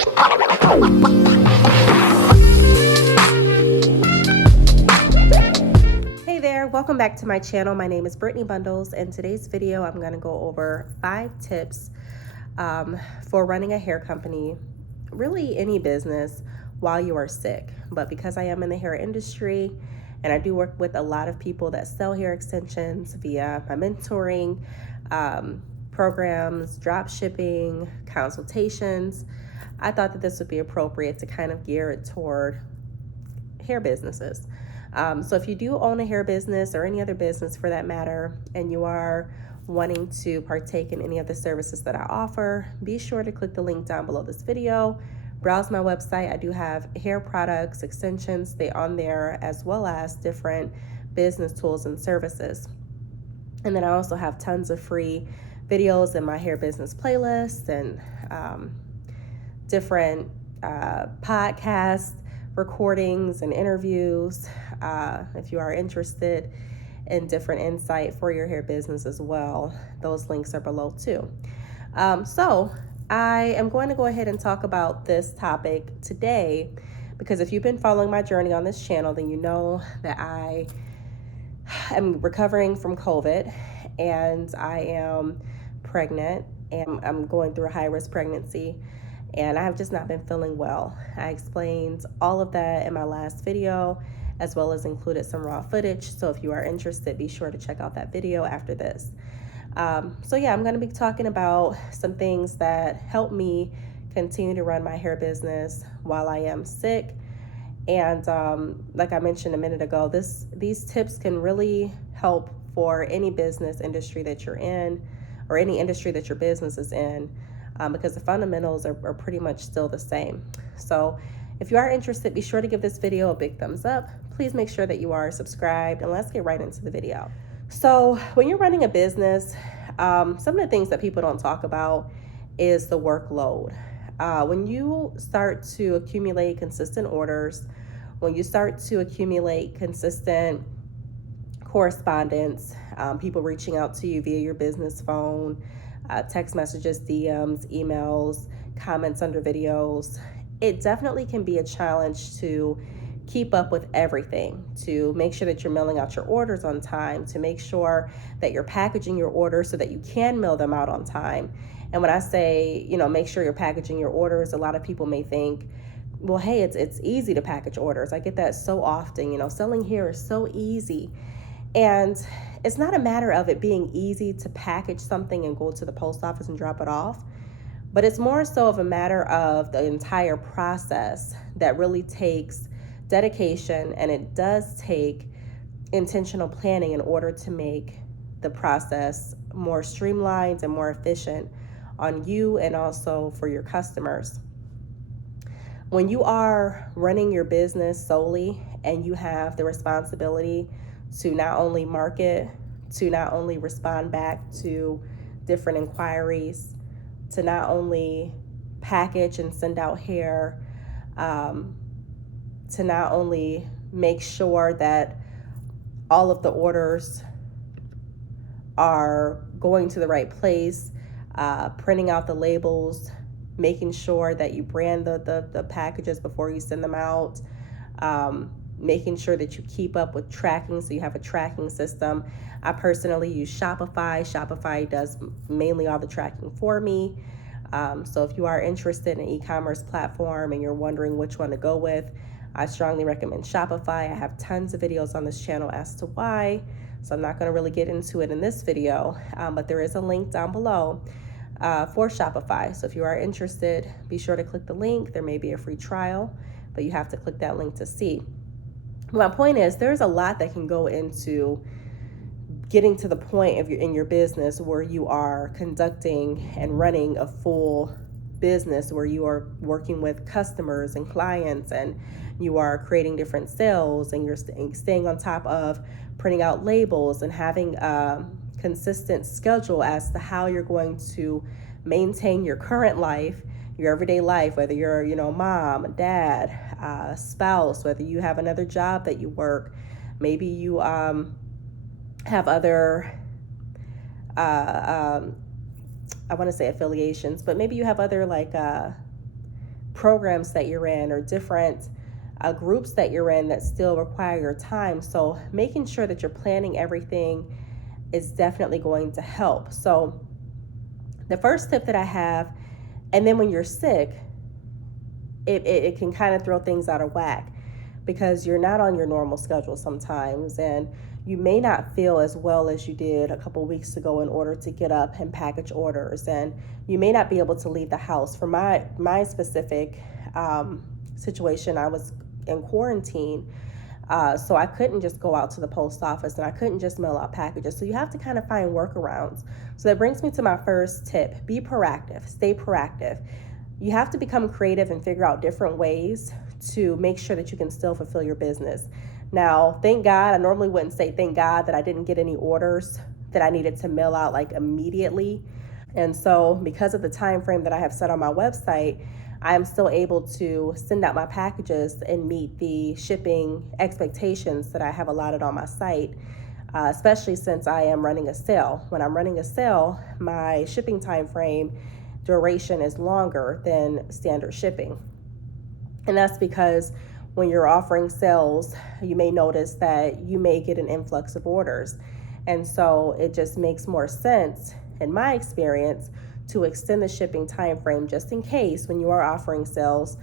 Hey there, welcome back to my channel. My name is Brittney Bundles, and today's video I'm going to go over 5 tips for running a hair company, really any business, while you are sick. But because I am in the hair industry and I do work with a lot of people that sell hair extensions via my mentoring programs, drop shipping, consultations, I thought that this would be appropriate to kind of gear it toward hair businesses. So if you do own a hair business or any other business for that matter, and you are wanting to partake in any of the services that I offer, be sure to click the link down below this video. Browse my website. I do have hair products, extensions, they on there, as well as different business tools and services. And then I also have tons of free videos in my hair business playlist and different podcast recordings and interviews. If you are interested in different insight for your hair business as well, those links are below too. So I am going to go ahead and talk about this topic today because if you've been following my journey on this channel, then you know that I am recovering from COVID and I am pregnant and I'm going through a high-risk pregnancy and I have just not been feeling well. I explained all of that in my last video, as well as included some raw footage. So if you are interested, be sure to check out that video after this. So yeah, I'm gonna be talking about some things that help me continue to run my hair business while I am sick. And like I mentioned a minute ago, these tips can really help for any business industry that you're in, or any industry that your business is in, because the fundamentals are pretty much still the same. So if you are interested, be sure to give this video a big thumbs up. Please make sure that you are subscribed, and let's get right into the video. So when you're running a business, some of the things that people don't talk about is the workload. When you start to accumulate consistent orders, when you start to accumulate consistent correspondence, people reaching out to you via your business phone, text messages, DMs, emails, comments under videos, it definitely can be a challenge to keep up with everything, to make sure that you're mailing out your orders on time, to make sure that you're packaging your orders so that you can mail them out on time. And when I say, make sure you're packaging your orders, a lot of people may think, well, hey, it's easy to package orders. I get that so often, selling hair is so easy. And it's not a matter of it being easy to package something and go to the post office and drop it off, but it's more so of a matter of the entire process that really takes dedication, and it does take intentional planning in order to make the process more streamlined and more efficient on you and also for your customers. When you are running your business solely and you have the responsibility to not only market, to not only respond back to different inquiries, to not only package and send out hair, to not only make sure that all of the orders are going to the right place, printing out the labels, making sure that you brand the packages before you send them out, making sure that you keep up with tracking, so you have a tracking system. I personally use Shopify. Shopify does mainly all the tracking for me. So if you are interested in an e-commerce platform and you're wondering which one to go with, I strongly recommend Shopify. I have tons of videos on this channel as to why, so I'm not going to really get into it in this video, but there is a link down below for Shopify. So if you are interested, be sure to click the link. There may be a free trial, but you have to click that link to see. My point is, there's a lot that can go into getting to the point in your business where you are conducting and running a full business, where you are working with customers and clients, and you are creating different sales, and you're staying on top of printing out labels and having a consistent schedule as to how you're going to maintain your current life, your everyday life, whether you're, mom, dad, spouse, whether you have another job that you work, maybe you have other, I want to say affiliations, but maybe you have other programs that you're in or different groups that you're in that still require your time. So making sure that you're planning everything is definitely going to help. So the first tip that I have, and then when you're sick, it can kind of throw things out of whack because you're not on your normal schedule sometimes, and you may not feel as well as you did a couple weeks ago in order to get up and package orders, and you may not be able to leave the house. For my specific situation, I was in quarantine, so I couldn't just go out to the post office and I couldn't just mail out packages. So you have to kind of find workarounds. So that brings me to my first tip: be proactive, stay proactive. You have to become creative and figure out different ways to make sure that you can still fulfill your business. Now, thank God, I normally wouldn't say thank God that I didn't get any orders that I needed to mail out like immediately. And so because of the time frame that I have set on my website, I am still able to send out my packages and meet the shipping expectations that I have allotted on my site, especially since I am running a sale. When I'm running a sale, my shipping time frame duration is longer than standard shipping. And that's because when you're offering sales, you may notice that you may get an influx of orders. And so it just makes more sense, in my experience, to extend the shipping time frame just in case when you are offering sales,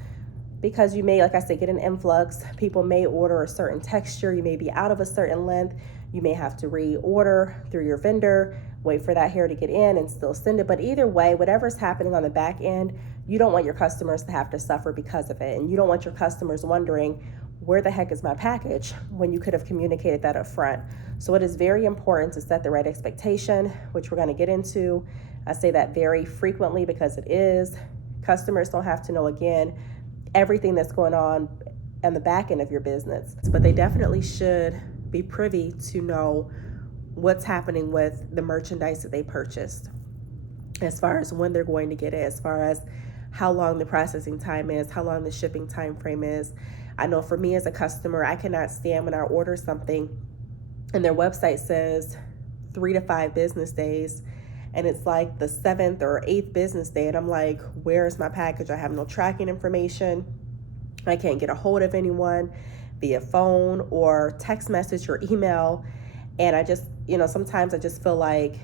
because you may, like I said, get an influx. People may order a certain texture. You may be out of a certain length. You may have to reorder through your vendor, wait for that hair to get in and still send it. But either way, whatever's happening on the back end, you don't want your customers to have to suffer because of it. And you don't want your customers wondering, where the heck is my package, when you could have communicated that up front. So it is very important to set the right expectation, which we're going to get into. I say that very frequently because it is. Customers don't have to know, again, everything that's going on the back end of your business, but they definitely should be privy to know what's happening with the merchandise that they purchased, as far as when they're going to get it, as far as how long the processing time is, how long the shipping time frame is. I know for me as a customer, I cannot stand when I order something and their website says 3 to 5 business days, and it's like the 7th or 8th business day, and I'm like, where's my package? I have no tracking information. I can't get a hold of anyone via phone or text message or email. And I just, sometimes I just feel like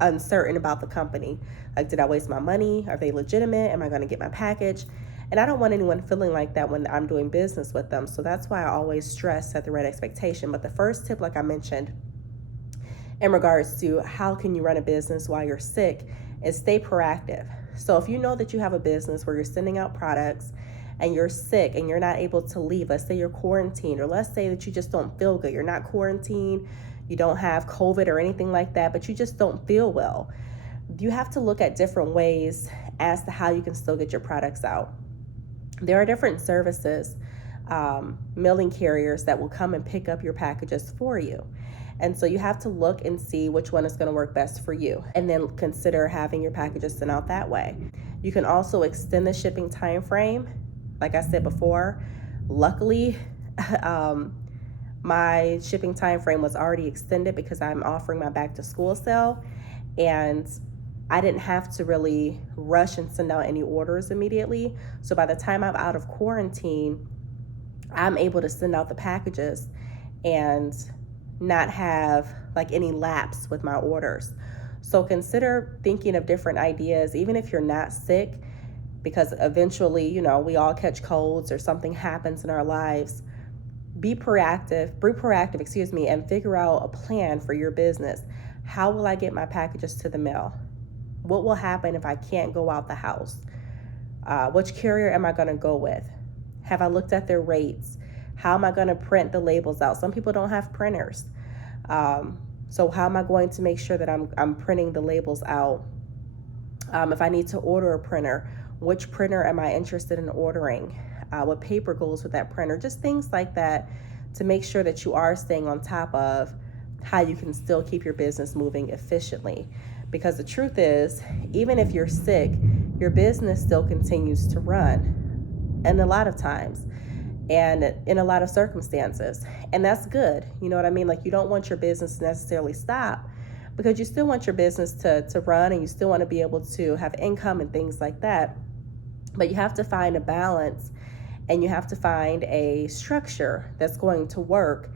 uncertain about the company. Like, did I waste my money? Are they legitimate? Am I going to get my package? And I don't want anyone feeling like that when I'm doing business with them. So that's why I always stress set the right expectation. But the first tip, like I mentioned, in regards to how can you run a business while you're sick, is stay proactive. So if you know that you have a business where you're sending out products and you're sick and you're not able to leave, let's say you're quarantined, or let's say that you just don't feel good. You're not quarantined, you don't have COVID or anything like that, but you just don't feel well. You have to look at different ways as to how you can still get your products out. There are different services, mailing carriers that will come and pick up your packages for you. And so you have to look and see which one is going to work best for you, and then consider having your packages sent out that way. You can also extend the shipping time frame. Like I said before, luckily, my shipping time frame was already extended because I'm offering my back to school sale, and I didn't have to really rush and send out any orders immediately. So by the time I'm out of quarantine, I'm able to send out the packages and not have like any lapse with my orders. So consider thinking of different ideas, even if you're not sick, because eventually, we all catch colds or something happens in our lives. Be proactive, and figure out a plan for your business. How will I get my packages to the mail? What will happen if I can't go out the house? Which carrier am I going to go with? Have I looked at their rates? How am I going to print the labels out? Some people don't have printers. So how am I going to make sure that I'm printing the labels out? If I need to order a printer, which printer am I interested in ordering? What paper goes with that printer? Just things like that to make sure that you are staying on top of how you can still keep your business moving efficiently. Because the truth is, even if you're sick, your business still continues to run. And a lot of times, and in a lot of circumstances. And that's good. You know what I mean? Like, you don't want your business to necessarily stop, because you still want your business to run, and you still want to be able to have income and things like that. But you have to find a balance, and you have to find a structure that's going to work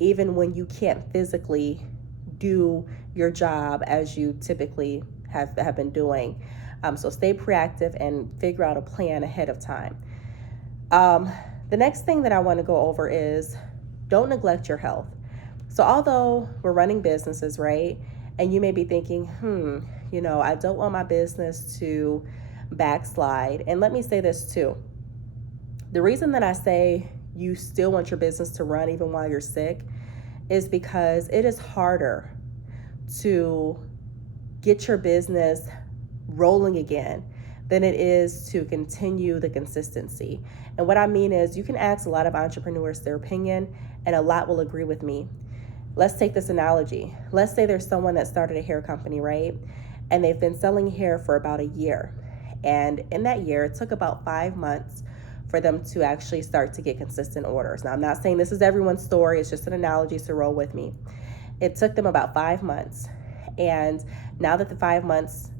even when you can't physically do your job as you typically have been doing. So stay proactive and figure out a plan ahead of time. The next thing that I want to go over is don't neglect your health. So although we're running businesses, right? And you may be thinking, I don't want my business to backslide. And let me say this too. The reason that I say you still want your business to run even while you're sick is because it is harder to get your business rolling again than it is to continue the consistency. And what I mean is, you can ask a lot of entrepreneurs their opinion, and a lot will agree with me. Let's take this analogy. Let's say there's someone that started a hair company, right? And they've been selling hair for about a year. And in that year, it took about 5 months for them to actually start to get consistent orders. Now, I'm not saying this is everyone's story. It's just an analogy, so roll with me. It took them about 5 months. And now that the 5 months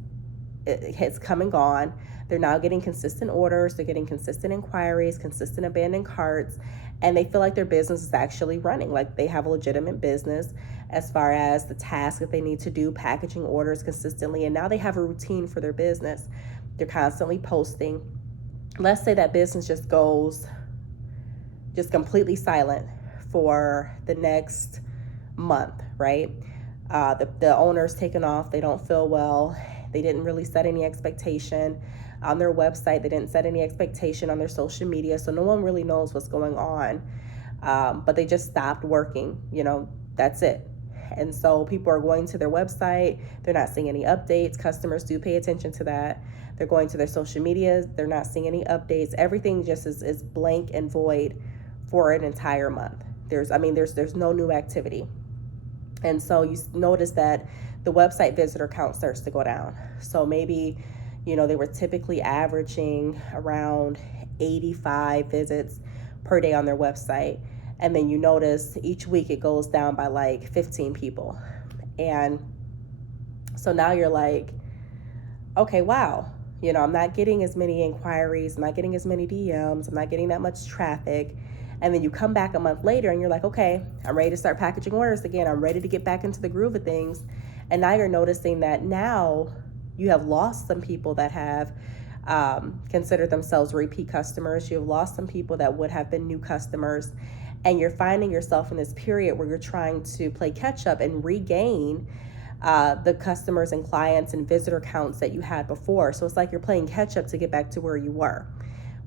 has come and gone, they're now getting consistent orders. They're getting consistent inquiries, consistent abandoned carts, and they feel like their business is actually running, like they have a legitimate business as far as the task that they need to do, packaging orders consistently, and now they have a routine for their business. They're constantly posting. Let's say that business just goes completely silent for the next month, right? The owner's taken off. They don't feel well. They didn't really set any expectation on their website. They didn't set any expectation on their social media. So no one really knows what's going on. But they just stopped working. That's it. And so people are going to their website. They're not seeing any updates. Customers do pay attention to that. They're going to their social media. They're not seeing any updates. Everything just is blank and void for an entire month. There's no new activity. And so you notice that the website visitor count starts to go down. So maybe, they were typically averaging around 85 visits per day on their website. And then you notice each week it goes down by like 15 people. And so now you're like, okay, wow. I'm not getting as many inquiries. I'm not getting as many DMs. I'm not getting that much traffic. And then you come back a month later and you're like, okay, I'm ready to start packaging orders again. I'm ready to get back into the groove of things. And now you're noticing that now you have lost some people that have considered themselves repeat customers. You have lost some people that would have been new customers. And you're finding yourself in this period where you're trying to play catch up and regain the customers and clients and visitor counts that you had before. So it's like you're playing catch up to get back to where you were.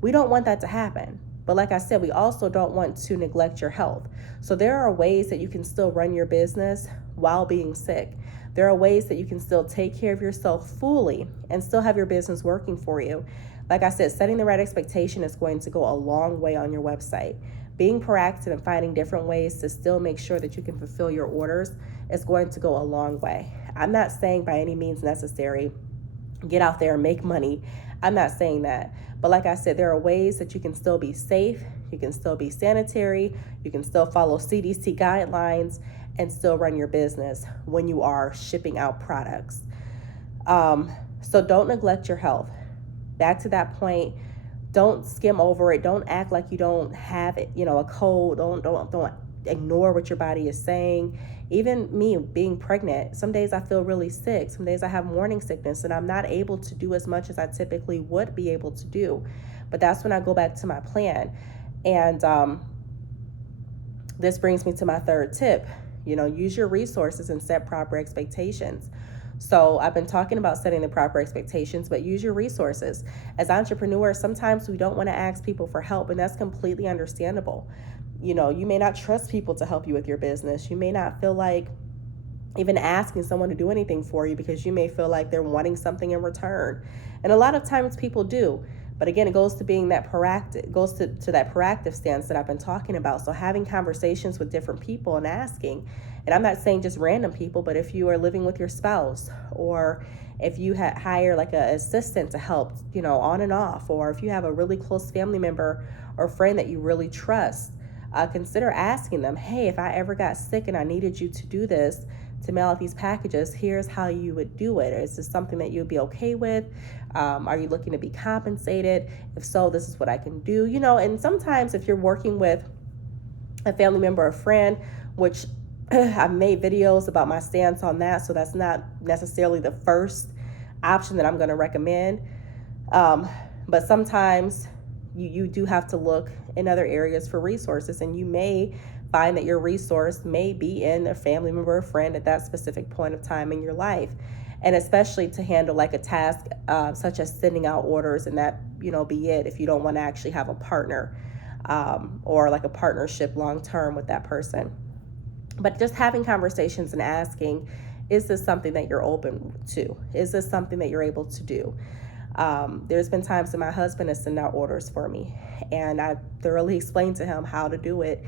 We don't want that to happen. But like I said, we also don't want to neglect your health. So there are ways that you can still run your business while being sick. There are ways that you can still take care of yourself fully and still have your business working for you. Like I said, setting the right expectation is going to go a long way on your website. Being proactive and finding different ways to still make sure that you can fulfill your orders is going to go a long way. I'm not saying by any means necessary, get out there and make money. I'm not saying that. But like I said, there are ways that you can still be safe, you can still be sanitary, you can still follow CDC guidelines and still run your business when you are shipping out products. So don't neglect your health. Back to that point, don't skim over it. Don't act like you don't have it, a cold. Don't ignore what your body is saying. Even me being pregnant, some days I feel really sick. Some days I have morning sickness and I'm not able to do as much as I typically would be able to do. But that's when I go back to my plan. And this brings me to my third tip. Use your resources and set proper expectations. So I've been talking about setting the proper expectations, but use your resources. As entrepreneurs, sometimes we don't want to ask people for help, and that's completely understandable. You may not trust people to help you with your business. You may not feel like even asking someone to do anything for you because you may feel like they're wanting something in return. And a lot of times people do. But again, it goes to being that proactive, it goes to that proactive stance that I've been talking about. So having conversations with different people and asking, and I'm not saying just random people, but if you are living with your spouse, or if you hire like an assistant to help, on and off, or if you have a really close family member or friend that you really trust, consider asking them, hey, if I ever got sick and I needed you to do this, to mail out these packages. Here's how you would do it. Is this something that you'd be okay with? Are you looking to be compensated? If so, this is what I can do. And sometimes if you're working with a family member or friend, which I've made videos about my stance on that, so that's not necessarily the first option that I'm going to recommend. But sometimes you do have to look in other areas for resources, and you may find that your resource may be in a family member or friend at that specific point of time in your life. And especially to handle like a task such as sending out orders, and that, be it if you don't want to actually have a partner or like a partnership long term with that person. But just having conversations and asking, is this something that you're open to? Is this something that you're able to do? There's been times that my husband has sent out orders for me, and I thoroughly explained to him how to do it.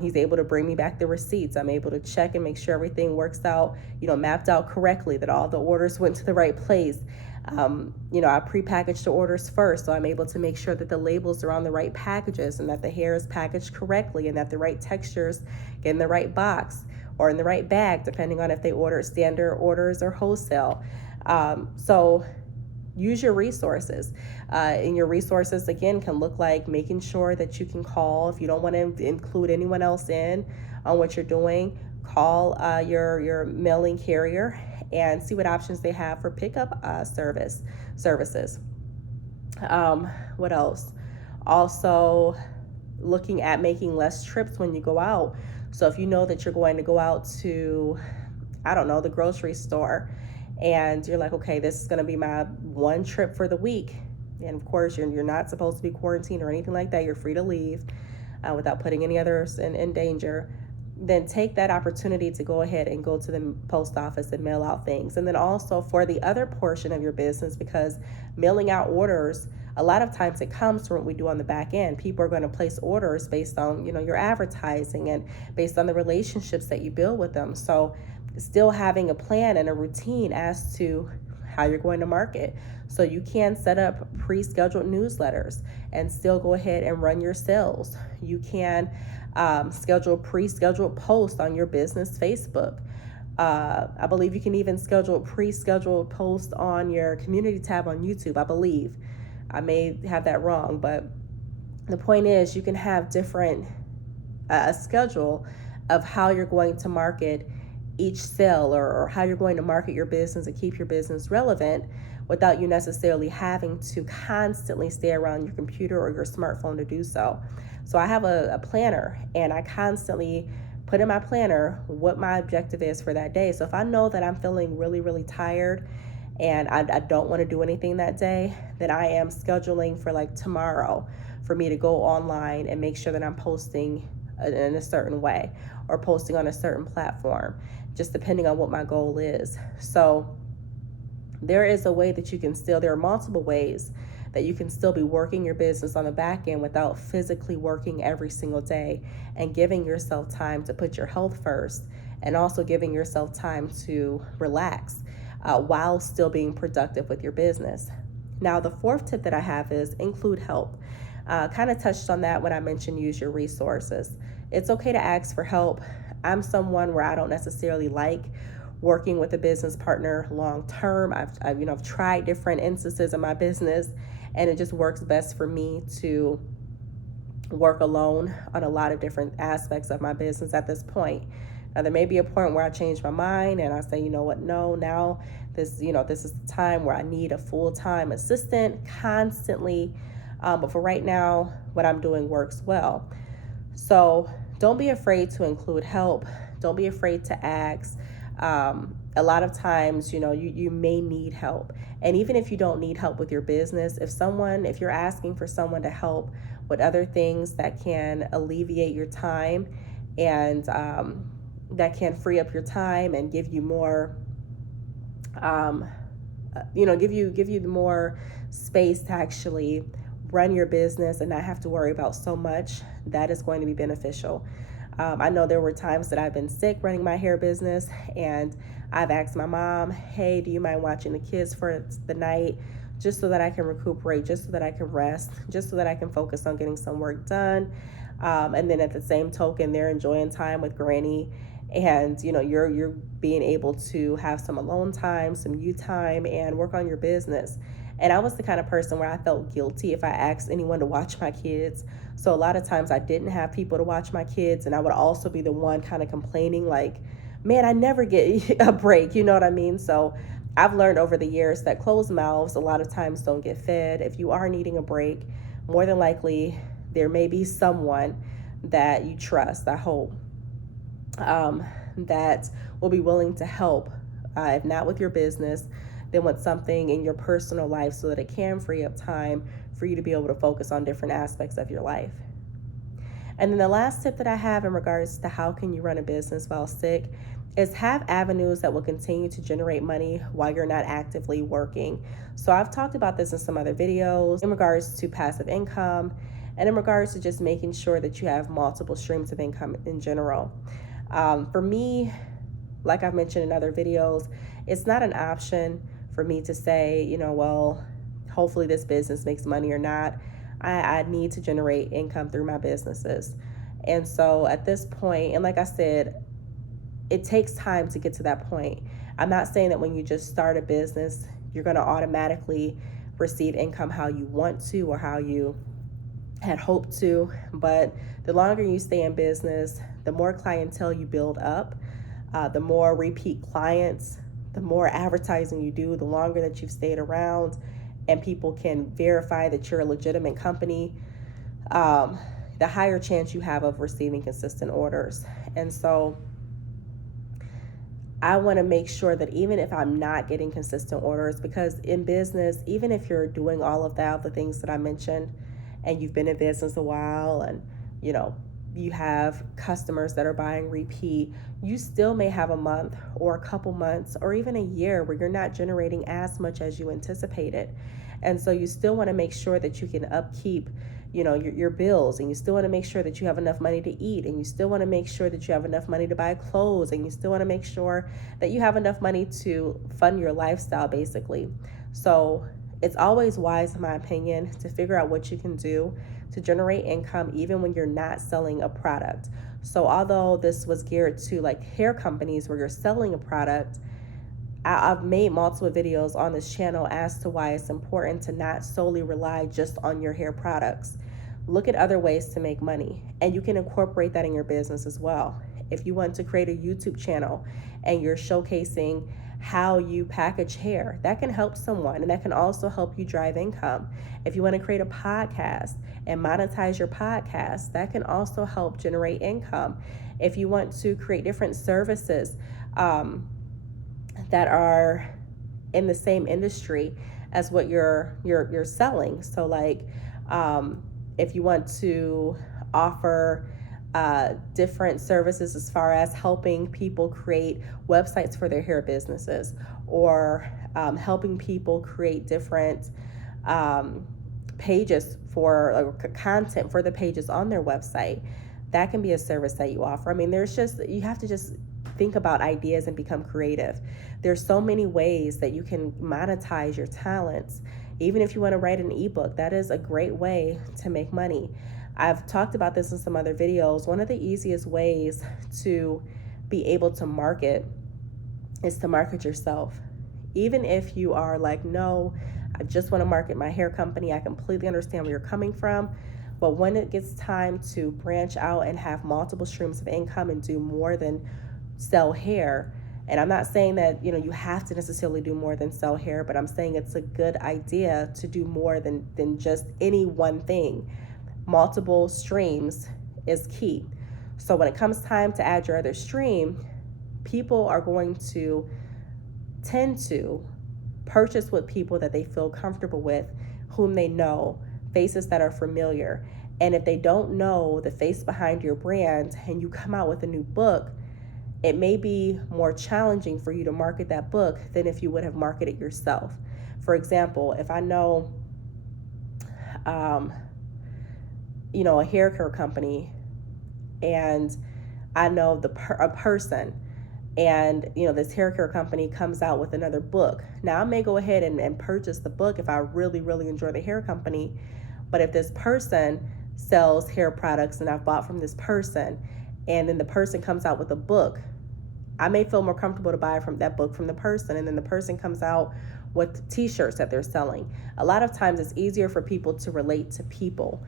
He's able to bring me back the receipts. I'm able to check and make sure everything works out, mapped out correctly, that all the orders went to the right place. I prepackaged the orders first, so I'm able to make sure that the labels are on the right packages and that the hair is packaged correctly and that the right textures get in the right box or in the right bag, depending on if they order standard orders or wholesale. So use your resources. And your resources, again, can look like making sure that you can call. If you don't want to include anyone else in on what you're doing, call your mailing carrier and see what options they have for pickup services. What else? Also, looking at making less trips when you go out. So if you know that you're going to go out to, the grocery store, and you're like, okay, this is going to be my one trip for the week. And of course, you're not supposed to be quarantined or anything like that. You're free to leave without putting any others in danger. Then take that opportunity to go ahead and go to the post office and mail out things. And then also for the other portion of your business, because mailing out orders, a lot of times it comes from what we do on the back end. People are going to place orders based on, your advertising and based on the relationships that you build with them. So still having a plan and a routine as to how you're going to market. So you can set up pre-scheduled newsletters and still go ahead and run your sales. You can schedule pre-scheduled posts on your business Facebook. I believe you can even schedule pre-scheduled posts on your community tab on YouTube, I believe. I may have that wrong, but the point is you can have different a schedule of how you're going to market each sale or how you're going to market your business and keep your business relevant without you necessarily having to constantly stay around your computer or your smartphone to do so. So I have a planner, and I constantly put in my planner what my objective is for that day. So if I know that I'm feeling really, really tired and I don't want to do anything that day, then I am scheduling for like tomorrow for me to go online and make sure that I'm posting in a certain way or posting on a certain platform, just depending on what my goal is. So there is a way that you can there are multiple ways that you can still be working your business on the back end without physically working every single day, and giving yourself time to put your health first, and also giving yourself time to relax while still being productive with your business. Now, the fourth tip that I have is include help. Kind of touched on that when I mentioned use your resources. It's okay to ask for help. I'm someone where I don't necessarily like working with a business partner long term. I've tried different instances in my business, and it just works best for me to work alone on a lot of different aspects of my business at this point. Now, there may be a point where I change my mind and I say, you know what, no, now this is the time where I need a full-time assistant constantly. But for right now, what I'm doing works well. So don't be afraid to include help. Don't be afraid to ask. A lot of times, you may need help. And even if you don't need help with your business, if you're asking for someone to help with other things that can alleviate your time and that can free up your time and give you more, give you more space to actually run your business and not have to worry about so much, that is going to be beneficial. I know there were times that I've been sick running my hair business, and I've asked my mom, hey, do you mind watching the kids for the night, just so that I can recuperate, just so that I can rest, just so that I can focus on getting some work done. And then at the same token, they're enjoying time with Granny and you're being able to have some alone time, some you time, and work on your business. And I was the kind of person where I felt guilty if I asked anyone to watch my kids. So a lot of times I didn't have people to watch my kids, and I would also be the one kind of complaining, like, man, I never get a break, you know what I mean? So I've learned over the years that closed mouths a lot of times don't get fed. If you are needing a break, more than likely there may be someone that you trust, I hope, that will be willing to help, if not with your business, then with something in your personal life, so that it can free up time for you to be able to focus on different aspects of your life. And then the last tip that I have in regards to how can you run a business while sick is have avenues that will continue to generate money while you're not actively working. So I've talked about this in some other videos in regards to passive income and in regards to just making sure that you have multiple streams of income in general. For me, like I've mentioned in other videos, it's not an option for me to say, well, hopefully this business makes money or not. I need to generate income through my businesses. And so at this point, and like I said, it takes time to get to that point. I'm not saying that when you just start a business, you're going to automatically receive income how you want to or how you had hoped to. But the longer you stay in business, the more clientele you build up, the more repeat clients, the more advertising you do, the longer that you've stayed around and people can verify that you're a legitimate company, the higher chance you have of receiving consistent orders. And so I want to make sure that even if I'm not getting consistent orders, because in business, even if you're doing all of the things that I mentioned, and you've been in business a while, and you have customers that are buying repeat, you still may have a month or a couple months or even a year where you're not generating as much as you anticipated. And so you still want to make sure that you can upkeep your bills, and you still want to make sure that you have enough money to eat, and you still want to make sure that you have enough money to buy clothes, and you still want to make sure that you have enough money to fund your lifestyle, basically. So it's always wise, in my opinion, to figure out what you can do to generate income even when you're not selling a product. So although this was geared to like hair companies where you're selling a product, I've made multiple videos on this channel as to why it's important to not solely rely just on your hair products. Look at other ways to make money, and you can incorporate that in your business as well. If you want to create a YouTube channel and you're showcasing how you package hair, that can help someone, and that can also help you drive income. If you want to create a podcast and monetize your podcast, that can also help generate income. If you want to create different services that are in the same industry as what you're selling, so like if you want to offer different services as far as helping people create websites for their hair businesses, or helping people create different pages for content for the pages on their website, that can be a service that you offer. I mean, you have to just think about ideas and become creative. There's so many ways that you can monetize your talents. Even if you want to write an ebook, that is a great way to make money. I've talked about this in some other videos. One of the easiest ways to be able to market is to market yourself. Even if you are like, no, I just want to market my hair company, I completely understand where you're coming from. But when it gets time to branch out and have multiple streams of income and do more than sell hair, and I'm not saying that you have to necessarily do more than sell hair, but I'm saying it's a good idea to do more than just any one thing. Multiple streams is key. So when it comes time to add your other stream, people are going to tend to purchase with people that they feel comfortable with, whom they know, faces that are familiar. And if they don't know the face behind your brand and you come out with a new book, it may be more challenging for you to market that book than if you would have marketed yourself. For example, if I know a hair care company, and I know a person, and this hair care company comes out with another book. Now I may go ahead and purchase the book if I really, really enjoy the hair company. But if this person sells hair products and I've bought from this person, and then the person comes out with a book, I may feel more comfortable to buy from that book from the person, and then the person comes out with t-shirts that they're selling. A lot of times it's easier for people to relate to people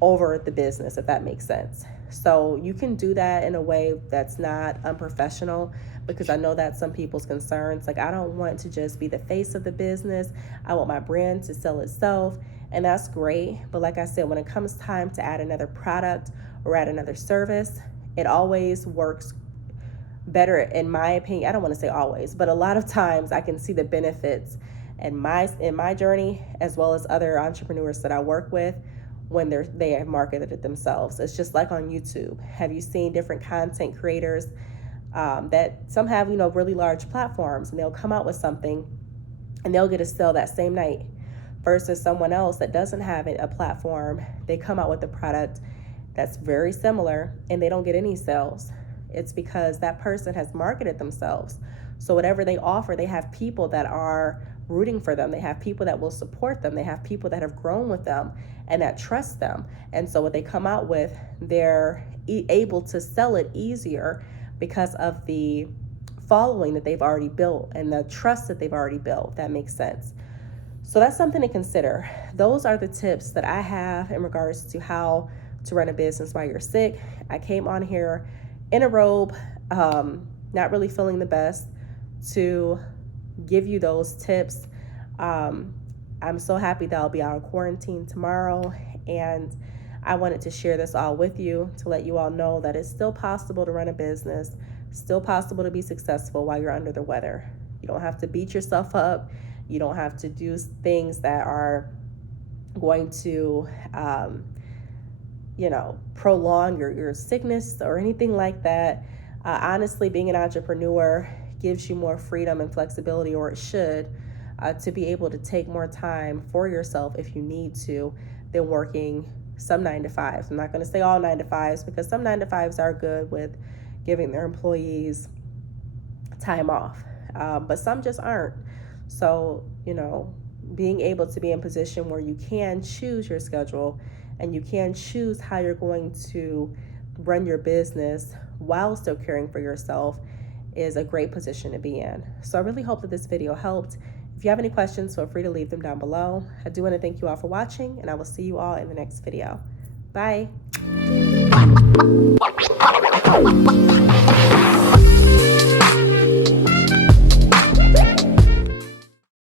over the business, if that makes sense. So you can do that in a way that's not unprofessional, because I know that's some people's concerns. Like, I don't want to just be the face of the business. I want my brand to sell itself, and that's great. But like I said, when it comes time to add another product or add another service, it always works better, in my opinion. I don't want to say always, but a lot of times I can see the benefits in my journey, as well as other entrepreneurs that I work with, when they have marketed it themselves. It's just like on YouTube. Have you seen different content creators that some have, really large platforms, and they'll come out with something and they'll get a sale that same night, versus someone else that doesn't have a platform. They come out with a product that's very similar and they don't get any sales. It's because that person has marketed themselves. So whatever they offer, they have people that are rooting for them. They have people that will support them. They have people that have grown with them and that trust them. And so what they come out with, they're able to sell it easier because of the following that they've already built and the trust that they've already built. That makes sense. So that's something to consider. Those are the tips that I have in regards to how to run a business while you're sick. I came on here in a robe, not really feeling the best, to give you those tips. I'm so happy that I'll be out of quarantine tomorrow, and I wanted to share this all with you to let you all know that it's still possible to run a business, still possible to be successful while you're under the weather. You don't have to beat yourself up. You don't have to do things that are going to prolong your sickness or anything like that. Honestly, being an entrepreneur gives you more freedom and flexibility, or it should, to be able to take more time for yourself if you need to, than working some 9-to-5s. I'm not going to say all 9-to-5s, because some 9-to-5s are good with giving their employees time off, but some just aren't. So, being able to be in a position where you can choose your schedule and you can choose how you're going to run your business while still caring for yourself is a great position to be in. So I really hope that this video helped. If you have any questions, feel free to leave them down below. I do want to thank you all for watching, and I will see you all in the next video. Bye.